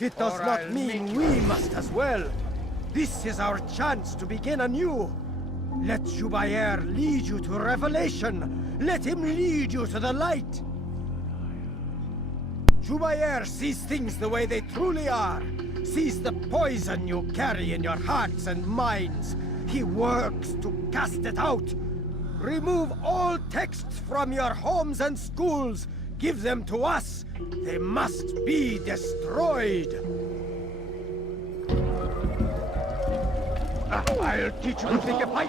It does not mean we must as well. This is our chance to begin anew. Let Jubair lead you to revelation. Let him lead you to the light. Jubair sees things the way they truly are. Sees the poison you carry in your hearts and minds. He works to cast it out. Remove all texts from your homes and schools. Give them to us. They must be destroyed. I'll teach you to take a fight.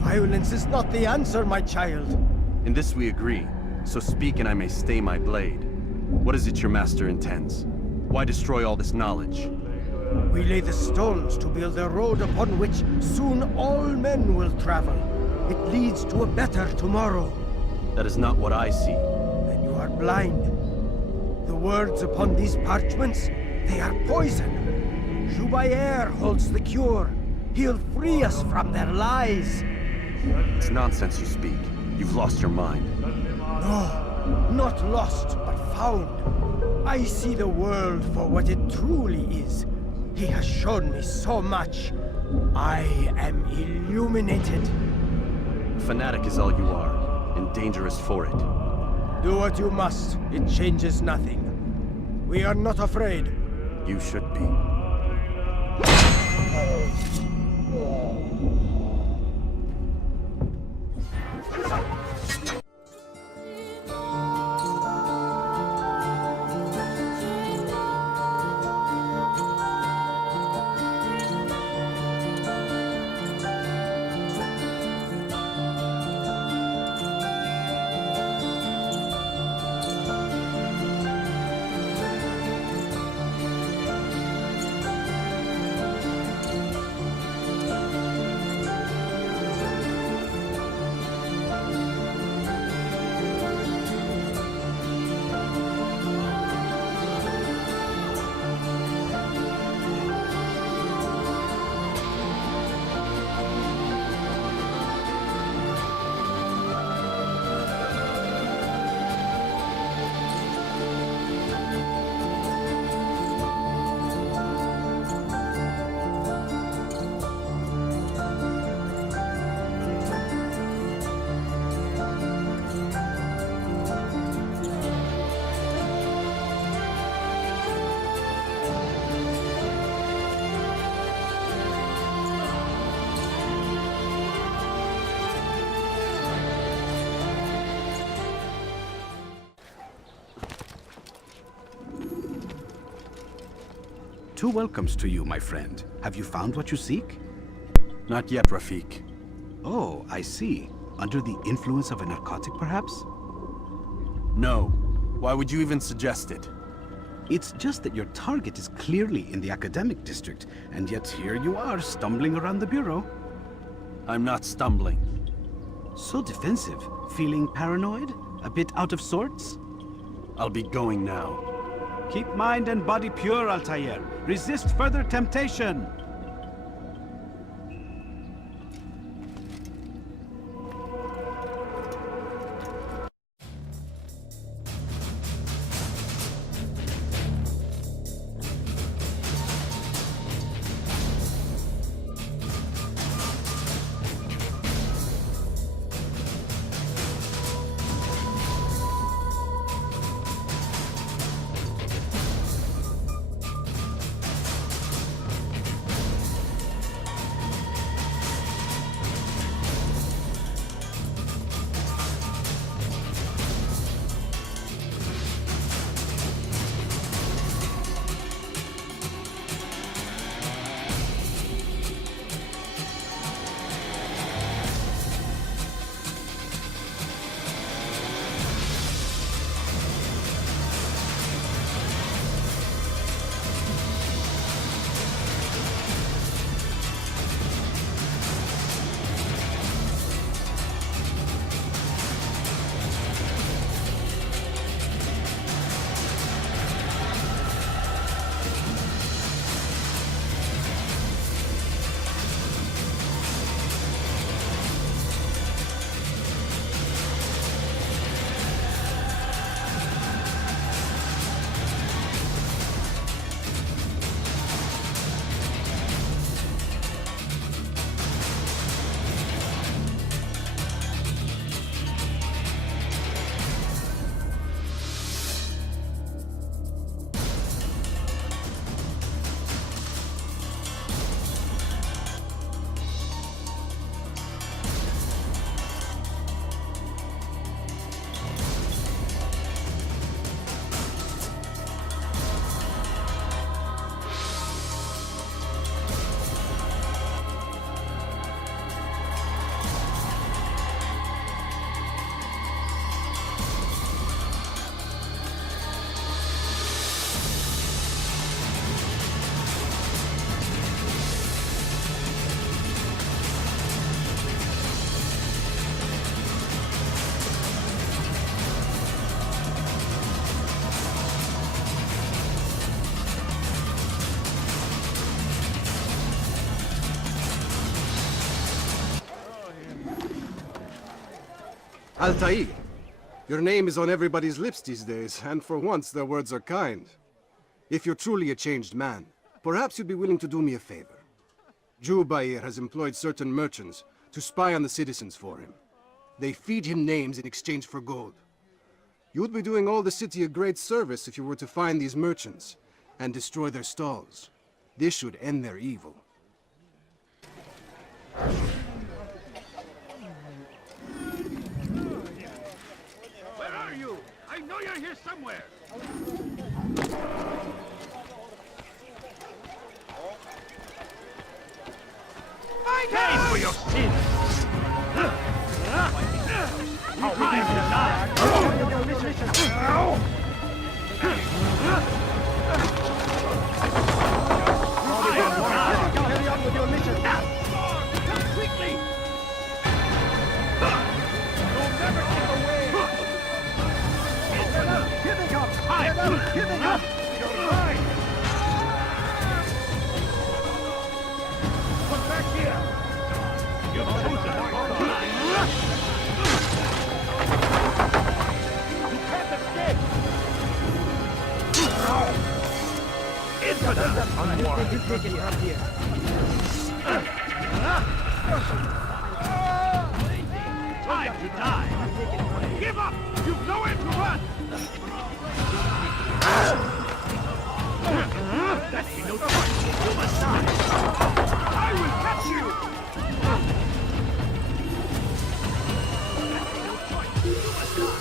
Violence is not the answer, my child. In this we agree, so speak and I may stay my blade. What is it your master intends? Why destroy all this knowledge? We lay the stones to build a road upon which soon all men will travel. It leads to a better tomorrow. That is not what I see. Then you are blind. The words upon these parchments, they are poison. Jubair holds the cure. He'll free us from their lies. It's nonsense you speak. You've lost your mind. No, not lost, but found. I see the world for what it truly is. He has shown me so much. I am illuminated. Fanatic is all you are, and dangerous for it. Do what you must. It changes nothing. We are not afraid. You should be. Two welcomes to you, my friend. Have you found what you seek? Not yet, Rafiq. Oh, I see. Under the influence of a narcotic, perhaps? No. Why would you even suggest it? It's just that your target is clearly in the academic district, and yet here you are, stumbling around the bureau. I'm not stumbling. So defensive. Feeling paranoid? A bit out of sorts? I'll be going now. Keep mind and body pure, Altair. Resist further temptation. Altair, your name is on everybody's lips these days, and for once their words are kind. If you're truly a changed man, perhaps you'd be willing to do me a favor. Jubair has employed certain merchants to spy on the citizens for him. They feed him names in exchange for gold. You'd be doing all the city a great service if you were to find these merchants and destroy their stalls. This should end their evil. Where are you? I know you're here somewhere. Pay for your sins! Time to die! Carry on with your mission. Come quickly! You'll never get away. Here they come. Here they come. You're right! Come back here! You've chosen our line! You can't escape! Infidels unwarranted! He's taking you up here. Time to die! Give up! You've nowhere to run! That's no choice! You must die! I will catch you! That's no choice! You must die!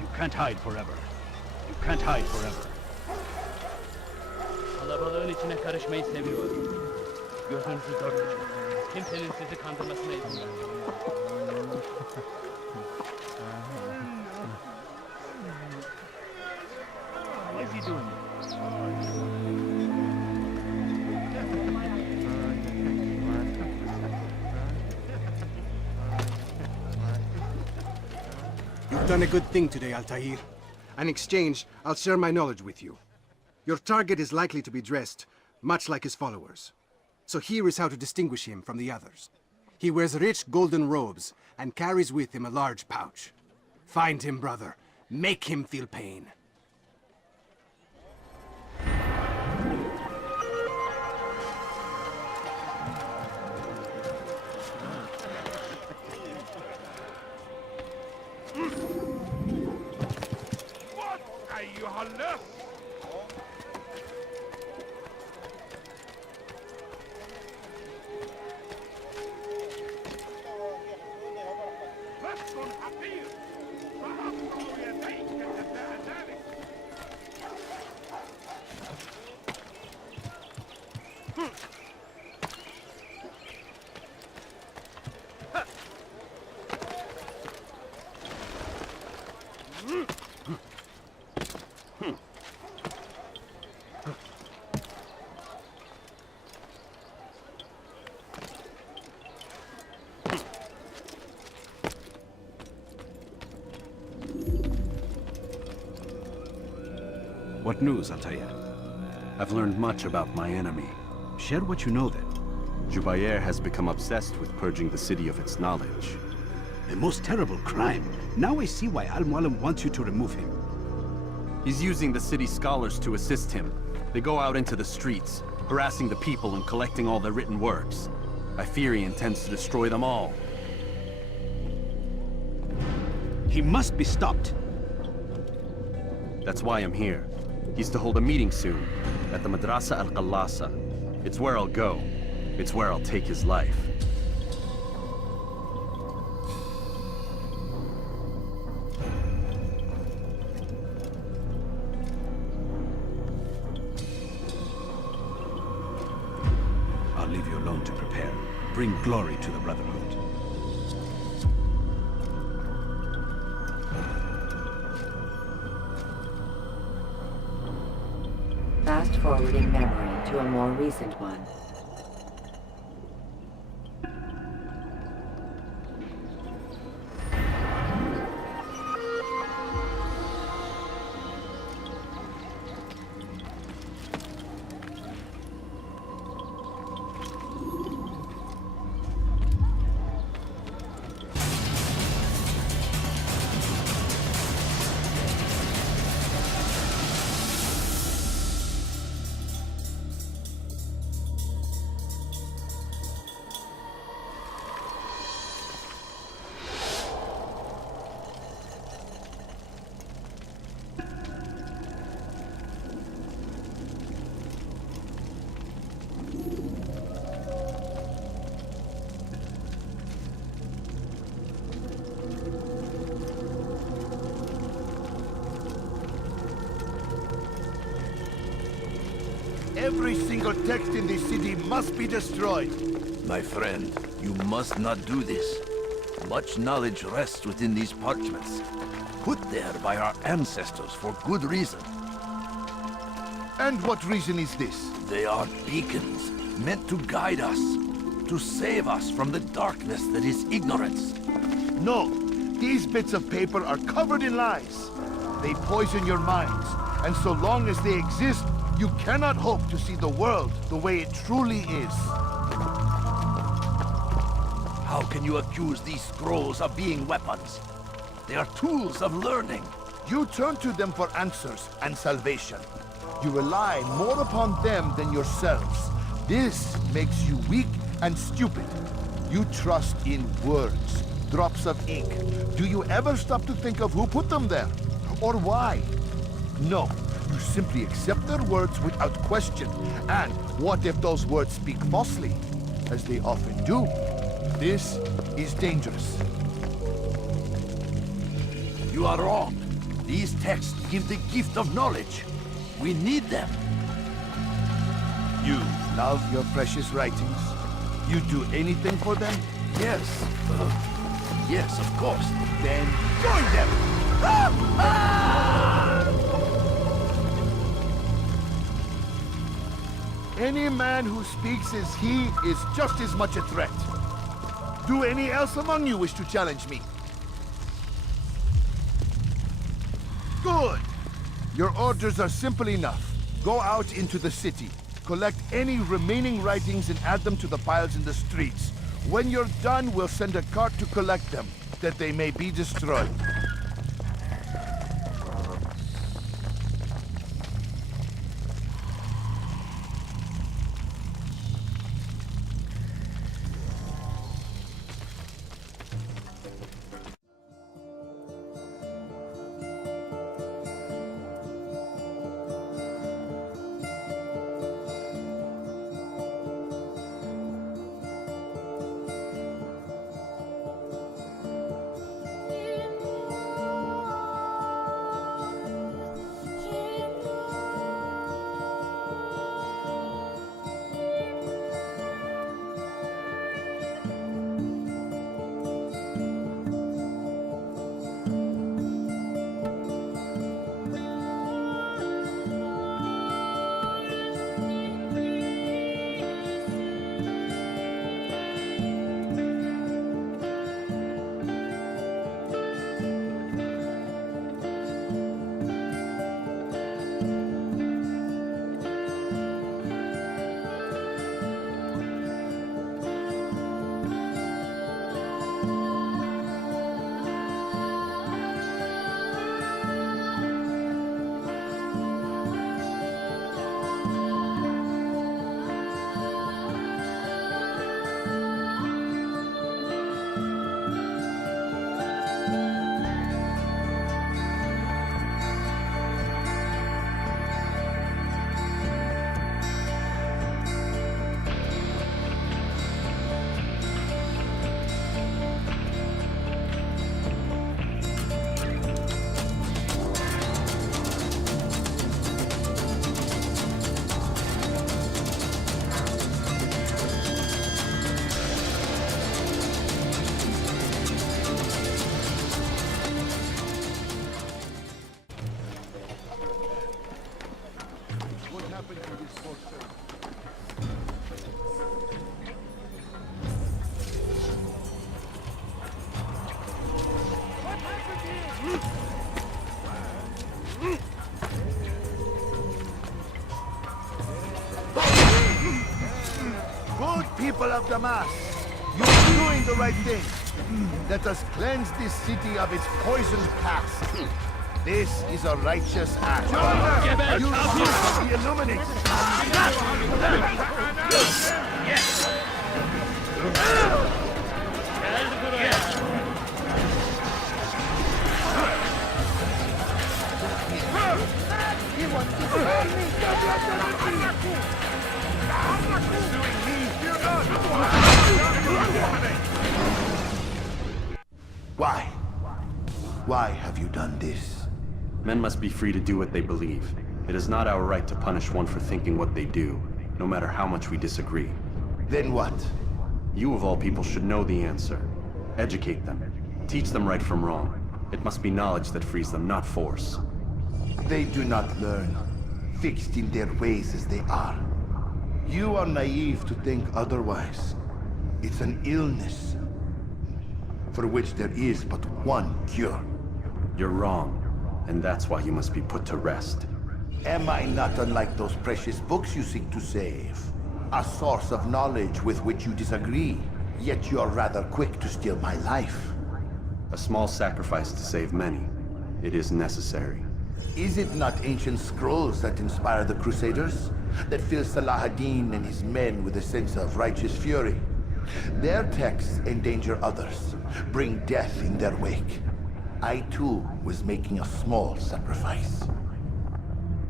You can't hide forever. You can't hide forever. Kalabalığın içine karışmayı seviyorum. Gözünüzü dört açın. Kimsenin sizi kandırmasına izin vermeyin. What is he doing? You've done a good thing today, Altair. In exchange, I'll share my knowledge with you. Your target is likely to be dressed much like his followers. So here is how to distinguish him from the others. He wears rich golden robes and carries with him a large pouch. Find him, brother. Make him feel pain. What? أيها اللص! لص حقير! فأقطع يديك جزاء ذلك! What news, Altair? I've learned much about my enemy. Share what you know then. Jubair has become obsessed with purging the city of its knowledge. A most terrible crime. Now I see why Al-Mualim wants you to remove him. He's using the city scholars to assist him. They go out into the streets, harassing the people and collecting all their written works. I fear he intends to destroy them all. He must be stopped. That's why I'm here. He's to hold a meeting soon, at the Madrasa al-Qallasa. It's where I'll go. It's where I'll take his life. leave you alone to prepare. Bring glory to the Brotherhood. Fast-forwarding memory to a more recent one. Every single text in this city must be destroyed. My friend, you must not do this. Much knowledge rests within these parchments, put there by our ancestors for good reason. And what reason is this? They are beacons, meant to guide us, to save us from the darkness that is ignorance. No, these bits of paper are covered in lies. They poison your minds, and so long as they exist, you cannot hope to see the world the way it truly is. How can you accuse these scrolls of being weapons? They are tools of learning. You turn to them for answers and salvation. You rely more upon them than yourselves. This makes you weak and stupid. You trust in words, drops of ink. Do you ever stop to think of who put them there? Or why? No. You simply accept their words without question. And what if those words speak falsely? As they often do. This is dangerous. You are wrong. These texts give the gift of knowledge. We need them. You love your precious writings? You'd do anything for them? Yes. Yes, of course. Then join them! Any man who speaks as he is just as much a threat. Do any else among you wish to challenge me? Good! Your orders are simple enough. Go out into the city, collect any remaining writings and add them to the piles in the streets. When you're done, we'll send a cart to collect them, that they may be destroyed. happened to this poor servant? Good people of Damas, you are doing the right thing. Let us cleanse this city of its poisoned past. This is a righteous act. You shall be illuminated. Why? Why have you done this? Men must be free to do what they believe. It is not our right to punish one for thinking what they do, no matter how much we disagree. Then what? You of all people should know the answer. Educate them. Teach them right from wrong. It must be knowledge that frees them, not force. They do not learn, fixed in their ways as they are. You are naive to think otherwise. It's an illness, for which there is but one cure. You're wrong, and that's why you must be put to rest. Am I not unlike those precious books you seek to save? A source of knowledge with which you disagree, yet you are rather quick to steal my life. A small sacrifice to save many. It is necessary. Is it not ancient scrolls that inspire the Crusaders? That fill Salah ad-Din and his men with a sense of righteous fury? Their texts endanger others, bring death in their wake. I too was making a small sacrifice.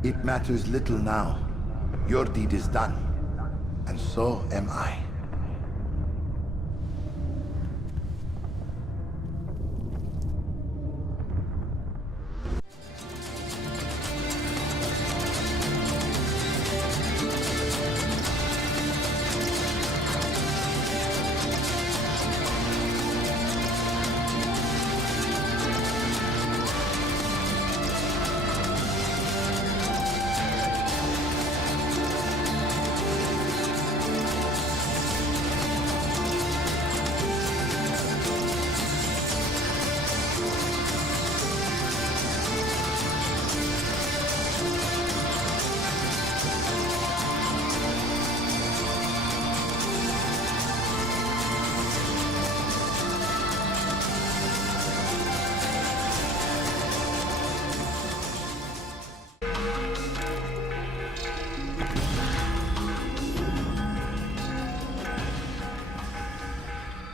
It matters little now. Your deed is done, and so am I.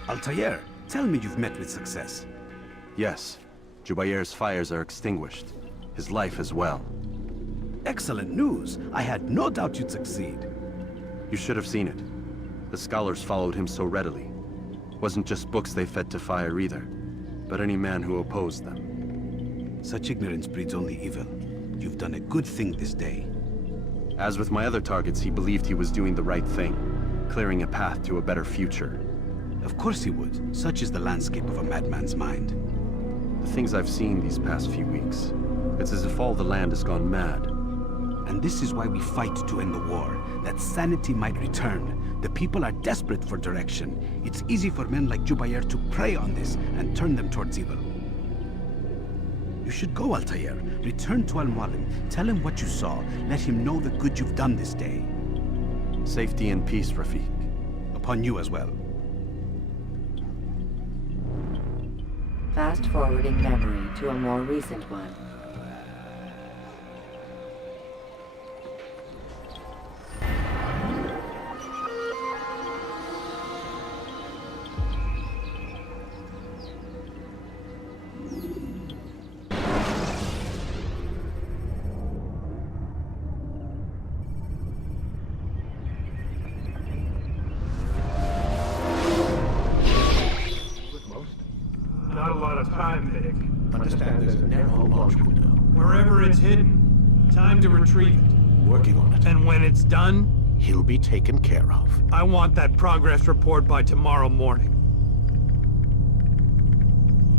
Altair, tell me you've met with success. Yes, Jubair's fires are extinguished. His life as well. Excellent news. I had no doubt you'd succeed. You should have seen it. The scholars followed him so readily. Wasn't just books they fed to fire either, but any man who opposed them. Such ignorance breeds only evil. You've done a good thing this day. As with my other targets, he believed he was doing the right thing, clearing a path to a better future. Of course he would. Such is the landscape of a madman's mind. The things I've seen these past few weeks, it's as if all the land has gone mad. And this is why we fight to end the war, that sanity might return. The people are desperate for direction. It's easy for men like Jubair to prey on this and turn them towards evil. You should go, Altair. Return to Al-Mualim. Tell him what you saw. Let him know the good you've done this day. Safety and peace, Rafiq. Upon you as well. Fast-forwarding memory to a more recent one. Not a lot of time, Vic. Understand there's a narrow launch window. Wherever it's hidden, time to retrieve it. Working on it. And when it's done, He'll be taken care of. I want that progress report by tomorrow morning.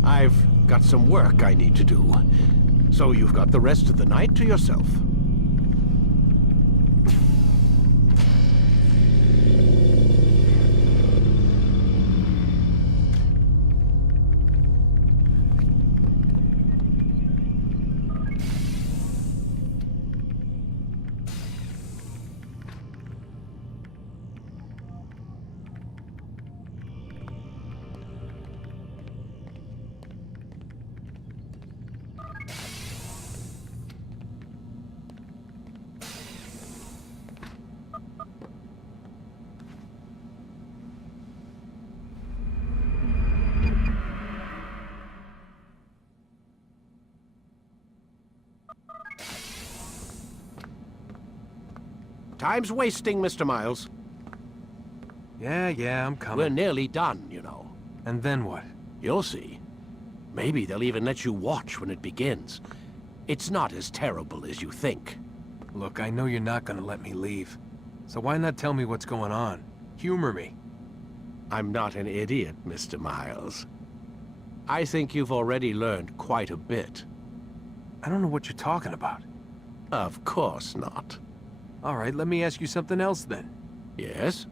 I've got some work I need to do. So you've got the rest of the night to yourself. Time's wasting, Mr. Miles. Yeah, I'm coming. We're nearly done, you know. And then what? You'll see. Maybe they'll even let you watch when it begins. It's not as terrible as you think. Look, I know you're not gonna let me leave. So why not tell me what's going on? Humor me. I'm not an idiot, Mr. Miles. I think you've already learned quite a bit. I don't know what you're talking about. Of course not. All right, let me ask you something else then. Yes?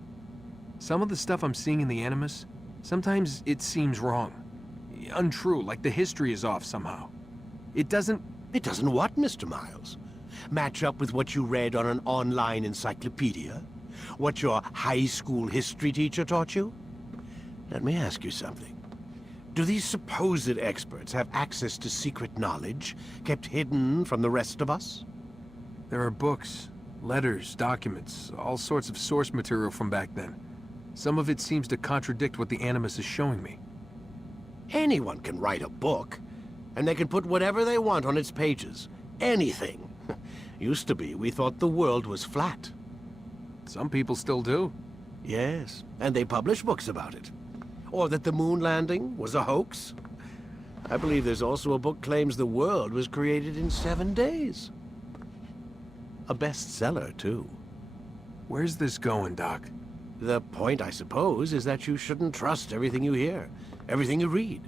Some of the stuff I'm seeing in the Animus, sometimes it seems wrong. Untrue, like the history is off somehow. It doesn't... It doesn't what, Mr. Miles? Match up with what you read on an online encyclopedia? What your high school history teacher taught you? Let me ask you something. Do these supposed experts have access to secret knowledge kept hidden from the rest of us? There are books, letters, documents, all sorts of source material from back then. Some of it seems to contradict what the Animus is showing me. Anyone can write a book, and they can put whatever they want on its pages. Anything. Used to be, we thought the world was flat. Some people still do. Yes, and they publish books about it. Or that the moon landing was a hoax. I believe there's also a book claims the world was created in 7 days. A bestseller, too. Where's this going, Doc? The point, I suppose, is that you shouldn't trust everything you hear, everything you read.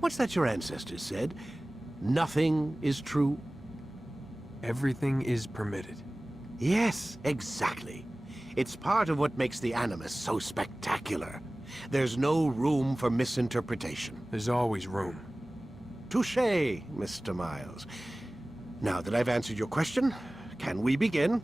What's that your ancestors said? Nothing is true? Everything is permitted. Yes, exactly. It's part of what makes the Animus so spectacular. There's no room for misinterpretation. There's always room. Touché, Mr. Miles. Now that I've answered your question, can we begin?